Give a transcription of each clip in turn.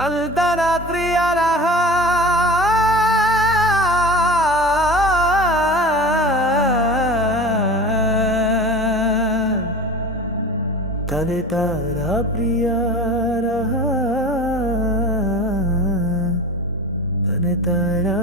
Tanta la triarajá তারে তারা প্রিয়া রাহা। तन तारा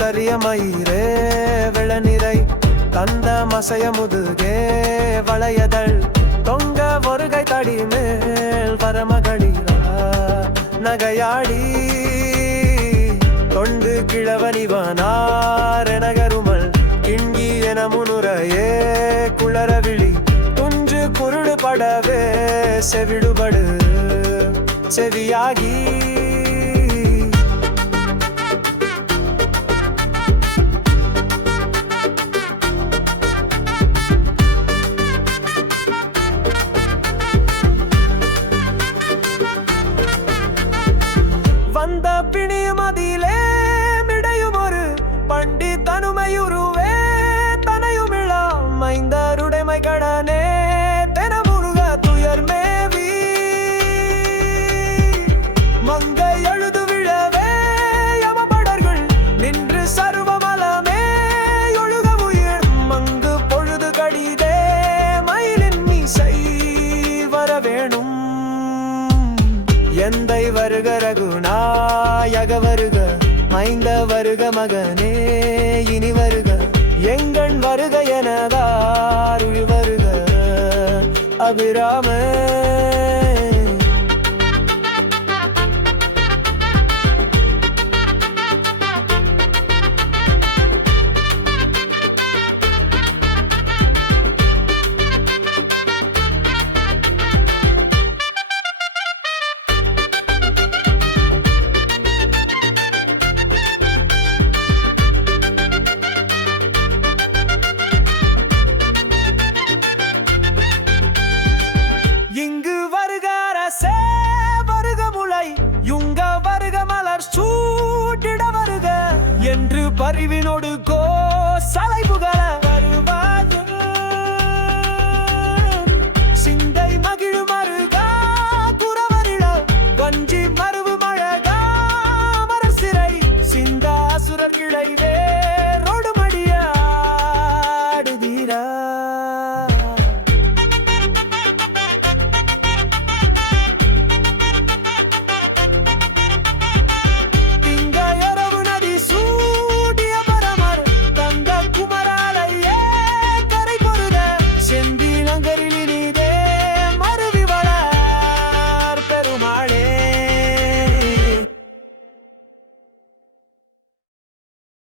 சரிய மயிரே விளநிறை. தந்த மசைய முதுகே வளையதள் தொங்க ஒரு கை தடி மேல் வரமகளிரா நகையாடி. தொண்டு கிழவனிவனார் நகருமல் கிண்டி என முனுரையே குளரவிழி துஞ்சு குருடு படவே செவிடுபடு செவியாகி. ரகுநாயக வருக மைந்த வருக மகனே இனி வருக. எங்கள் வருக எனதாருள் வருக. அபிராம யுங்க வருக மலர் சூட்டிட வருக என்று பரிவினோடு கோ சலை புகழ வருவாயும். சிந்தை மகிழு மருகா குறவரிட கஞ்சி மருவு மழகா மலர் சிறை சிந்தாசுரர் கிளைவே